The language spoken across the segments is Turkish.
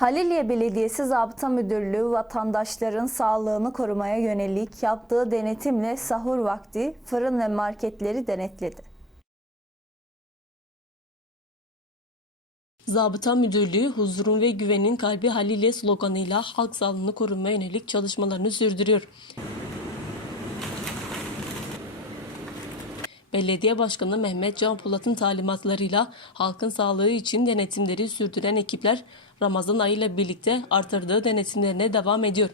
Haliliye Belediyesi Zabıta Müdürlüğü vatandaşların sağlığını korumaya yönelik yaptığı denetimle sahur vakti fırın ve marketleri denetledi. Zabıta Müdürlüğü huzurun ve güvenin kalbi Halilye sloganıyla halk sağlığını korumaya yönelik çalışmalarını sürdürüyor. Belediye Başkanı Mehmet Can Polat'ın talimatlarıyla halkın sağlığı için denetimleri sürdüren ekipler Ramazan ayıyla birlikte artırdığı denetimlerine devam ediyor.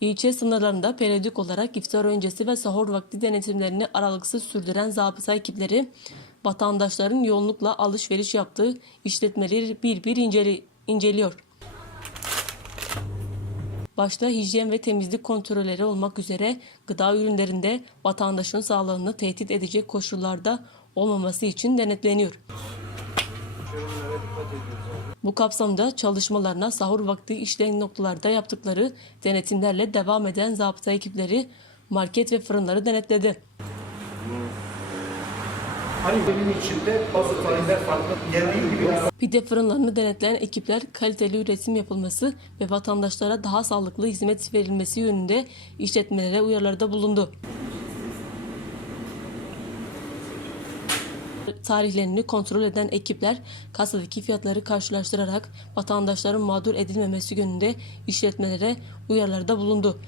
İlçe sınırlarında periyodik olarak iftar öncesi ve sahur vakti denetimlerini aralıksız sürdüren zabıta ekipleri vatandaşların yoğunlukla alışveriş yaptığı işletmeleri bir bir inceli- inceliyor. Başta hijyen ve temizlik kontrolleri olmak üzere gıda ürünlerinde vatandaşın sağlığını tehdit edecek koşullarda olmaması için denetleniyor. Bu kapsamda çalışmalarına sahur vakti işleyen noktalarda yaptıkları denetimlerle devam eden zabıta ekipleri market ve fırınları denetledi. Hani benim içinde bazı tarihler farklı yemeği biliyoruz. Pide fırınlarını denetleyen ekipler kaliteli üretim yapılması ve vatandaşlara daha sağlıklı hizmet verilmesi yönünde işletmelere uyarılarda bulundu. Tarihlerini kontrol eden ekipler kasadaki fiyatları karşılaştırarak vatandaşların mağdur edilmemesi yönünde işletmelere uyarılarda bulundu.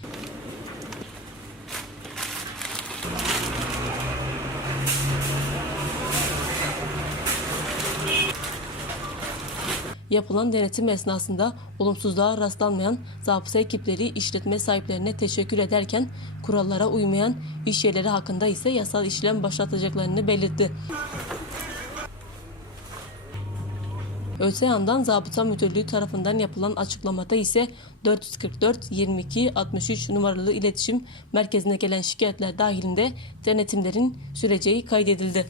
Yapılan denetim esnasında olumsuzluğa rastlanmayan zabıta ekipleri işletme sahiplerine teşekkür ederken kurallara uymayan iş yerleri hakkında ise yasal işlem başlatacaklarını belirtti. Öte yandan Zabıta Müdürlüğü tarafından yapılan açıklamada ise 444 22 63 numaralı iletişim merkezine gelen şikayetler dahilinde denetimlerin süreceği kaydedildi.